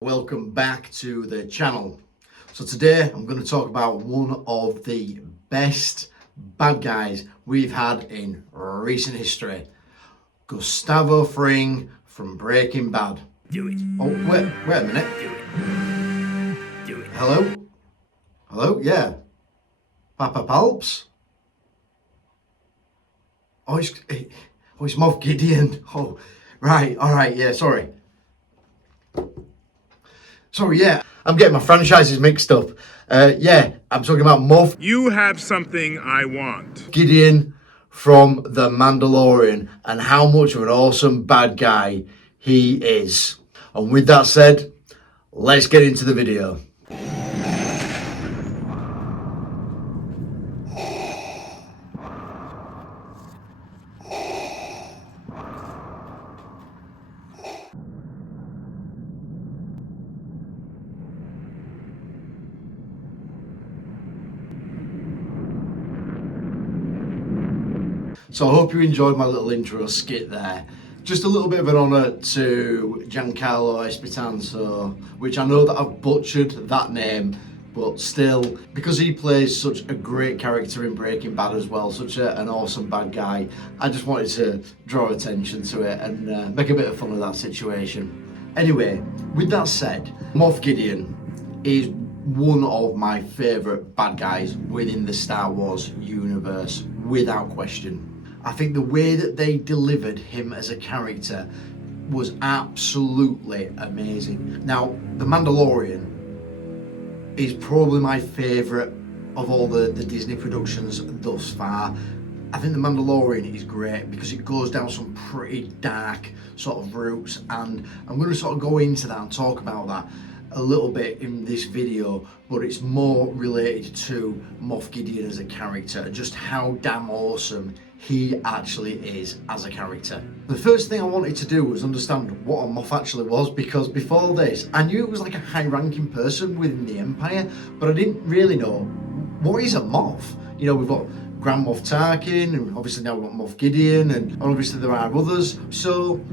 Welcome back to the channel. So today I'm going to talk about one of the best bad guys we've had in recent history, Gustavo Fring from Breaking Bad. Do it. Oh, wait a minute. Do it. Do it. Hello, yeah, Papa Palps. Oh, it's Moff Gideon. Oh, right, all right, yeah, sorry, yeah, I'm getting my franchises mixed up. Yeah, I'm talking about Moff You have something I want. Gideon from The Mandalorian and how much of an awesome bad guy he is. And with that said, let's get into the video. So I hope you enjoyed my little intro skit there. Just a little bit of an honour to Giancarlo Esposito, which I know that I've butchered that name, but still, because he plays such a great character in Breaking Bad as well, such an awesome bad guy, I just wanted to draw attention to it and make a bit of fun of that situation. Anyway, with that said, Moff Gideon is one of my favourite bad guys within the Star Wars universe, without question. I think the way that they delivered him as a character was absolutely amazing. Now, The Mandalorian is probably my favourite of all the Disney productions thus far. I think The Mandalorian is great because it goes down some pretty dark sort of routes, and I'm going to sort of go into that and talk about that a little bit in this video, but it's more related to Moff Gideon as a character and just how damn awesome he actually is as a character. The first thing I wanted to do was understand what a Moff actually was, because before this I knew it was like a high-ranking person within the Empire, but I didn't really know what is a Moff. You know, we've got Grand Moff Tarkin, and obviously now we've got Moff Gideon, and obviously there are others. So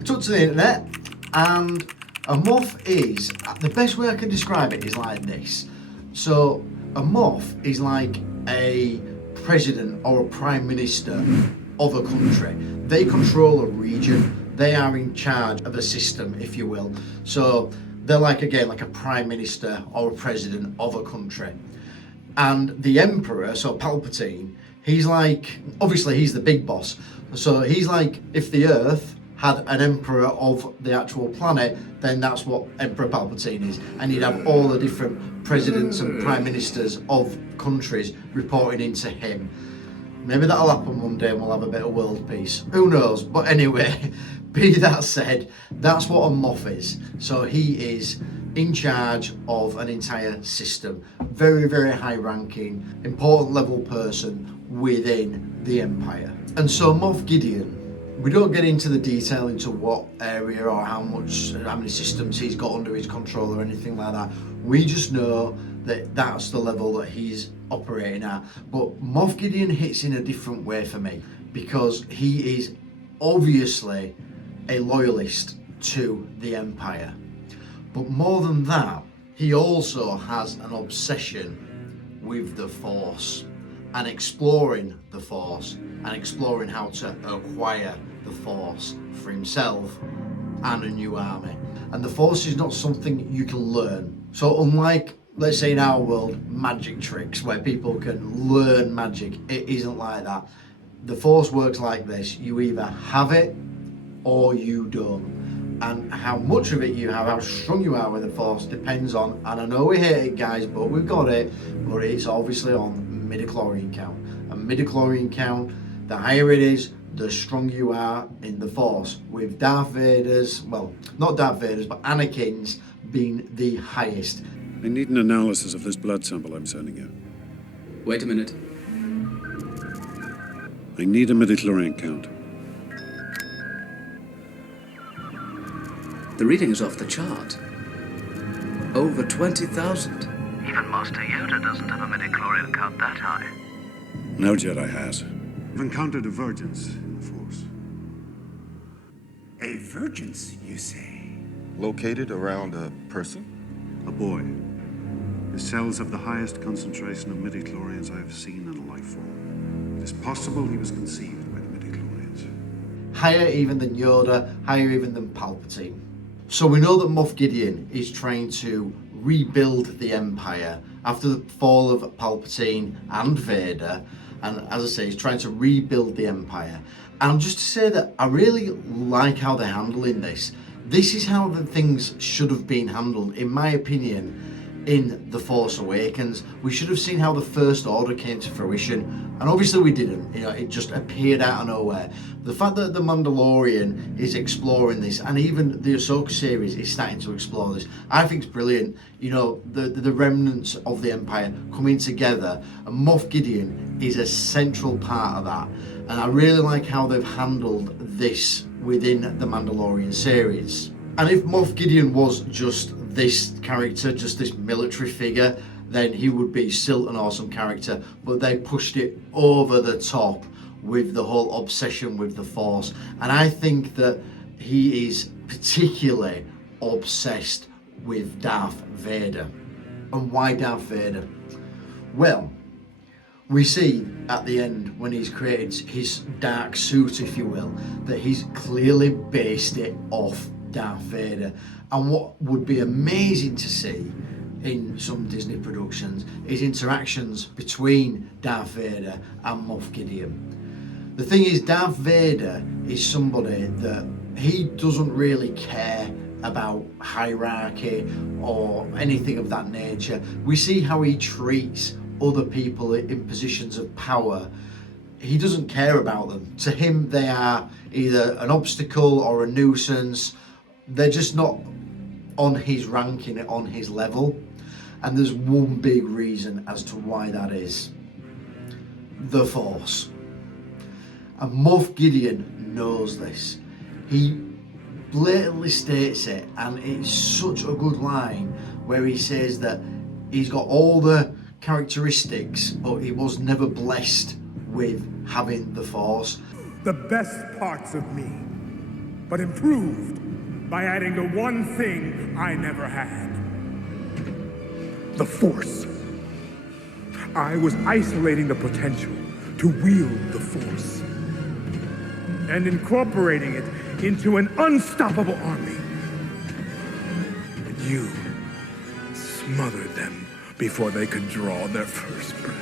I took to the internet, and a Moff is, the best way I can describe it is like this. So a Moff is like a president or a prime minister of a country. They control a region. They are in charge of a system, if you will. So they're like, again, like a prime minister or a president of a country. And the emperor, so Palpatine, he's like, obviously he's the big boss. So he's like, if the Earth had an emperor of the actual planet, then that's what Emperor Palpatine is. And you'd have all the different presidents and prime ministers of countries reporting into him. Maybe that'll happen one day and we'll have a bit of world peace. Who knows? But anyway, be that said, that's what a Moff is. So he is in charge of an entire system. Very, very high ranking, important level person within the Empire. And so Moff Gideon, we don't get into the detail into what area or how many systems he's got under his control or anything like that. We just know that that's the level that he's operating at. But Moff Gideon hits in a different way for me, because he is obviously a loyalist to the Empire. But more than that, he also has an obsession with the Force and exploring the Force and exploring how to acquire the Force for himself and a new army. And the Force is not something you can learn. So unlike, let's say in our world, magic tricks where people can learn magic, it isn't like that. The Force works like this: you either have it or you don't. And how much of it you have, how strong you are with the Force, depends on, and I know we hate it guys, but we've got it, but it's obviously on midichlorian count. And midichlorian count, the higher it is, the stronger you are in the Force, with Darth Vader's, well, not Darth Vader's, but Anakin's being the highest. I need an analysis of this blood sample I'm sending you. Wait a minute. I need a midichlorian count. The reading is off the chart. Over 20,000. Even Master Yoda doesn't have a midichlorian count that high. No Jedi has. I've encountered divergence in the Force. A virgins, you say? located around a person? A boy. His cells have the highest concentration of midichlorians I have seen in a life form. It is possible he was conceived by the midichlorians. Higher even than Yoda, higher even than Palpatine. So we know that Moff Gideon is trying to rebuild the Empire after the fall of Palpatine and Vader, and as I say, he's trying to rebuild the Empire. And just to say that I really like how they're handling this. This is how the things should have been handled, in my opinion, in The Force Awakens. We should have seen how the First Order came to fruition, and obviously we didn't. You know, it just appeared out of nowhere. The fact that The Mandalorian is exploring this, and even the Ahsoka series is starting to explore this, I think it's brilliant. You know, the remnants of the Empire coming together, and Moff Gideon is a central part of that. And I really like how they've handled this within the Mandalorian series. And if Moff Gideon was just this character, just this military figure, then he would be still an awesome character. But they pushed it over the top with the whole obsession with the Force. And I think that he is particularly obsessed with Darth Vader. And why Darth Vader? Well, we see at the end when he's created his dark suit, if you will, that he's clearly based it off Darth Vader. And what would be amazing to see in some Disney productions is interactions between Darth Vader and Moff Gideon. The thing is, Darth Vader is somebody that he doesn't really care about hierarchy or anything of that nature. We see how he treats other people in positions of power. He doesn't care about them. To him, they are either an obstacle or a nuisance. They're just not on his ranking, on his level. And there's one big reason as to why that is. The Force. And Moff Gideon knows this. He blatantly states it, and it's such a good line where he says that he's got all the characteristics, but he was never blessed with having the Force. The best parts of me, but improved by adding the one thing I never had. The Force. I was isolating the potential to wield the Force and incorporating it into an unstoppable army. And you smothered them before they could draw their first breath.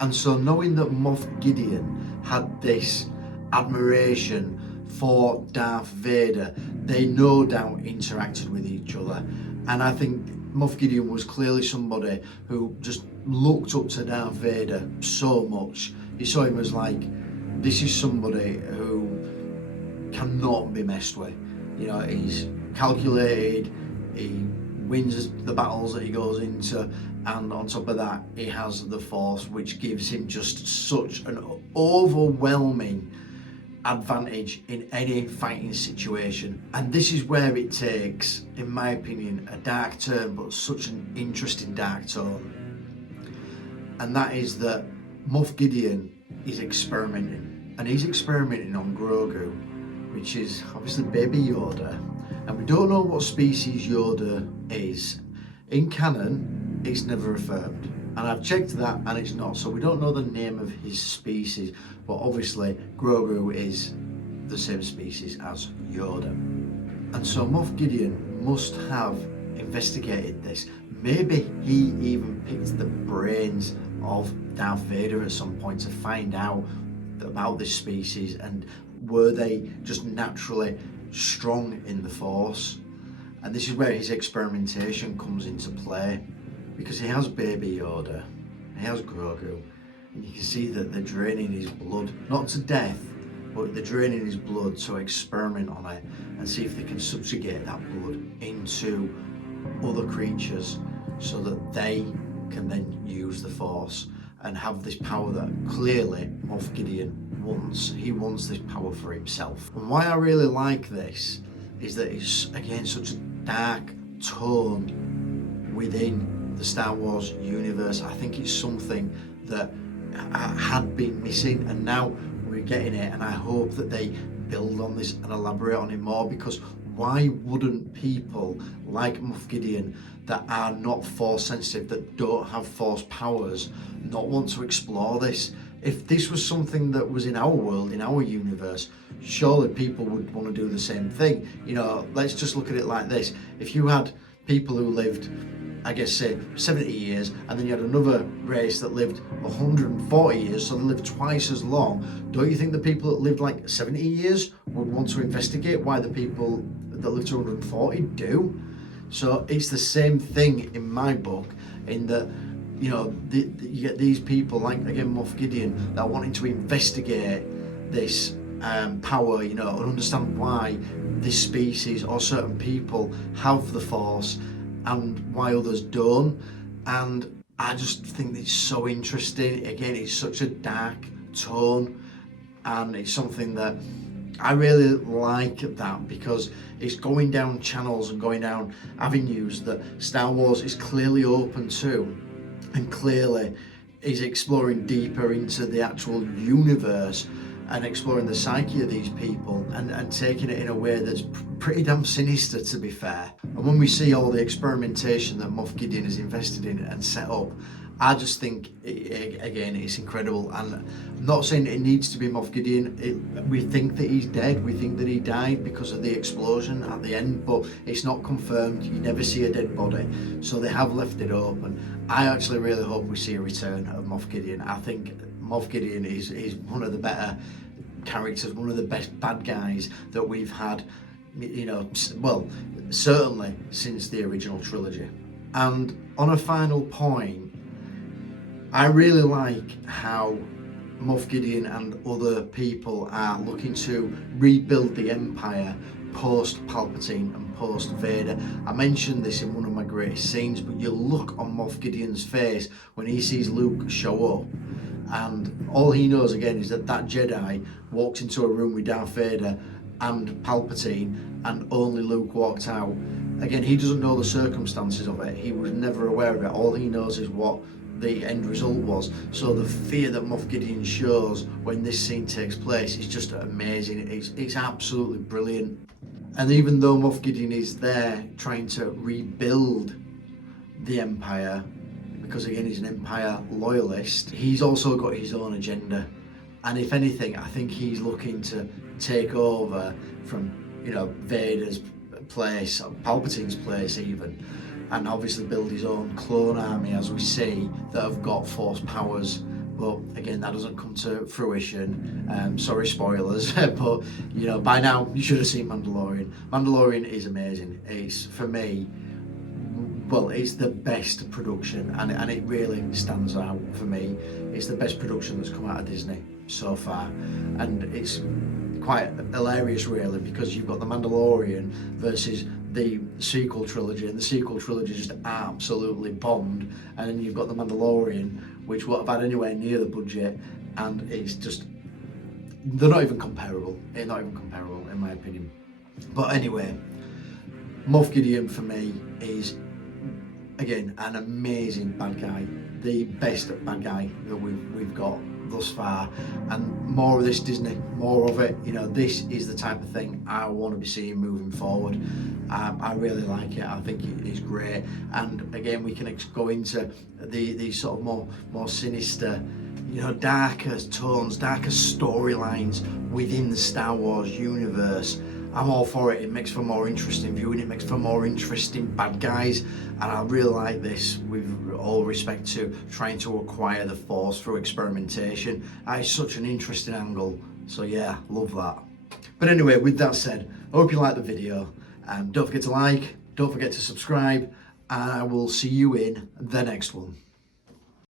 And so knowing that Moff Gideon had this admiration for Darth Vader, they no doubt interacted with each other. And I think Moff Gideon was clearly somebody who just looked up to Darth Vader so much. He saw him as like, this is somebody who cannot be messed with. You know, he's calculated, he wins the battles that he goes into, and on top of that, he has the Force, which gives him just such an overwhelming advantage in any fighting situation. And this is where it takes, in my opinion, a dark turn, but such an interesting dark tone. And that is that Moff Gideon is experimenting, and he's experimenting on Grogu, which is obviously Baby Yoda. And we don't know what species Yoda is. In canon, it's never affirmed. And I've checked that, and it's not. So we don't know the name of his species, but obviously Grogu is the same species as Yoda. And so Moff Gideon must have investigated this. Maybe he even picked the brains of Darth Vader at some point to find out about this species, and were they just naturally strong in the Force? And this is where his experimentation comes into play, because he has Baby Yoda, he has Grogu, and you can see that they're draining his blood, not to death, but they're draining his blood to experiment on it and see if they can subjugate that blood into other creatures so that they can then use the Force and have this power that clearly Moff Gideon wants. He wants this power for himself. And why I really like this is that it's, again, such a dark tone within the Star Wars universe. I think it's something that had been missing, and now we're getting it, and I hope that they build on this and elaborate on it more, because why wouldn't people like Moff Gideon that are not force sensitive, that don't have force powers, not want to explore this? If this was something that was in our world, in our universe, surely people would want to do the same thing. You know, let's just look at it like this. If you had people who lived, I guess, say 70 years, and then you had another race that lived 140 years, so they lived twice as long, don't you think the people that lived like 70 years would want to investigate why the people that lived to 140 do? So it's the same thing in my book, in that, you know, you get these people like, again, Moff Gideon, that are wanting to investigate this power, you know, and understand why this species or certain people have the Force and why others don't. And I just think it's so interesting. Again, it's such a dark tone, and it's something that I really like, that because it's going down channels and going down avenues that Star Wars is clearly open to, and clearly is exploring deeper into the actual universe and exploring the psyche of these people, and taking it in a way that's pretty damn sinister, to be fair. And when we see all the experimentation that Moff Gideon has invested in and set up, I just think, again, it's incredible. And I'm not saying it needs to be Moff Gideon. We think that he's dead. We think that he died because of the explosion at the end, but it's not confirmed. You never see a dead body, so they have left it open. I actually really hope we see a return of Moff Gideon. I think Moff Gideon is one of the better characters, one of the best bad guys that we've had, you know, well, certainly since the original trilogy. And on a final point, I really like how Moff Gideon and other people are looking to rebuild the Empire post Palpatine and post Vader. I mentioned this in one of my greatest scenes, but you look on Moff Gideon's face when he sees Luke show up, and all he knows, again, is that that Jedi walked into a room with Darth Vader and Palpatine, and only Luke walked out. Again, he doesn't know the circumstances of it. He was never aware of it. All he knows is what the end result was. So the fear that Moff Gideon shows when this scene takes place is just amazing. It's absolutely brilliant. And even though Moff Gideon is there trying to rebuild the Empire, because again he's an Empire loyalist, he's also got his own agenda. And if anything, I think he's looking to take over from, you know, Vader's place, Palpatine's place even, and obviously build his own clone army, as we see, that have got Force powers. But again, that doesn't come to fruition. Sorry, spoilers, but you know, by now you should have seen Mandalorian. Mandalorian is amazing. It's, for me, well, it's the best production, and it really stands out for me. It's the best production that's come out of Disney so far, and it's quite hilarious, really, because you've got the Mandalorian versus the sequel trilogy, and the sequel trilogy just absolutely bombed, and then you've got the Mandalorian, which won't have had anywhere near the budget, and it's just, they're not even comparable. They're not even comparable, in my opinion. But anyway, Moff Gideon for me is, again, an amazing bad guy, the best bad guy that we've got thus far, and more of this Disney, more of it. You know, this is the type of thing I want to be seeing moving forward. I really like it. I think it is great, and again, we can go into the sort of more sinister, you know, darker tones, darker storylines within the Star Wars universe. I'm all for it. It makes for more interesting viewing. It makes for more interesting bad guys, and I really like this, with all respect to trying to acquire the Force through experimentation. That is such an interesting angle. So yeah, love that. But anyway, with that said, I hope you liked the video. Don't forget to like, don't forget to subscribe, and I will see you in the next one.